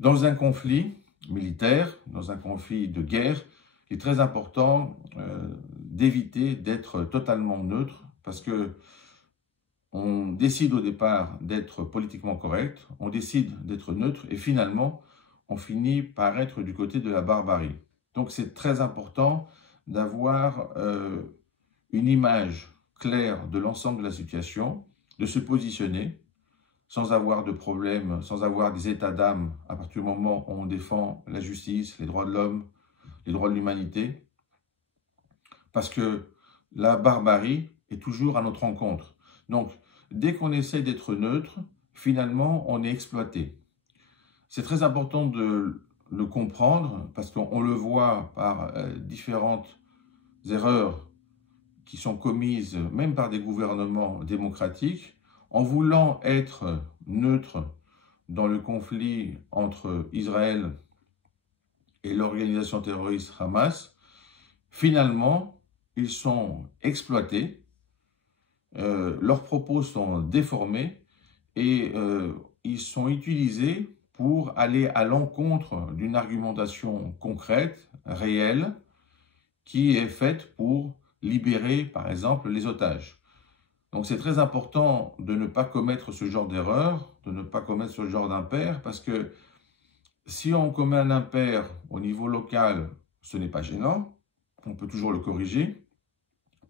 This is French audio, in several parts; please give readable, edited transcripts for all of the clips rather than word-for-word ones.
Dans un conflit militaire, dans un conflit de guerre, il est très important d'éviter d'être totalement neutre parce que on décide au départ d'être politiquement correct, on décide d'être neutre et finalement, on finit par être du côté de la barbarie. Donc c'est très important d'avoir une image claire de l'ensemble de la situation, de se positionner sans avoir de problème, sans avoir des états d'âme à partir du moment où on défend la justice, les droits de l'homme, les droits de l'humanité, parce que la barbarie est toujours à notre rencontre. Donc, dès qu'on essaie d'être neutre, finalement, on est exploité. C'est très important de le comprendre, parce qu'on le voit par différentes erreurs qui sont commises, même par des gouvernements démocratiques, en voulant être neutre dans le conflit entre Israël et l'organisation terroriste Hamas. Finalement, ils sont exploités, leurs propos sont déformés et ils sont utilisés pour aller à l'encontre d'une argumentation concrète, réelle, qui est faite pour libérer, par exemple, les otages. Donc c'est très important de ne pas commettre ce genre d'erreur, de ne pas commettre ce genre d'impair, parce que si on commet un impair au niveau local, ce n'est pas gênant, on peut toujours le corriger.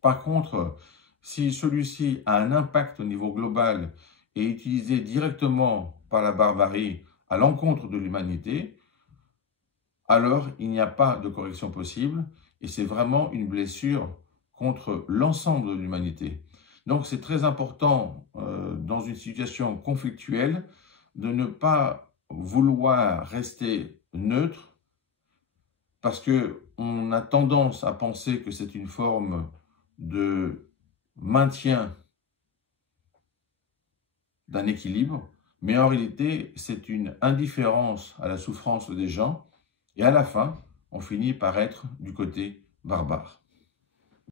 Par contre, si celui-ci a un impact au niveau global et est utilisé directement par la barbarie à l'encontre de l'humanité, alors il n'y a pas de correction possible et c'est vraiment une blessure contre l'ensemble de l'humanité. Donc c'est très important dans une situation conflictuelle de ne pas vouloir rester neutre parce qu'on a tendance à penser que c'est une forme de maintien d'un équilibre, mais en réalité c'est une indifférence à la souffrance des gens et à la fin on finit par être du côté barbare.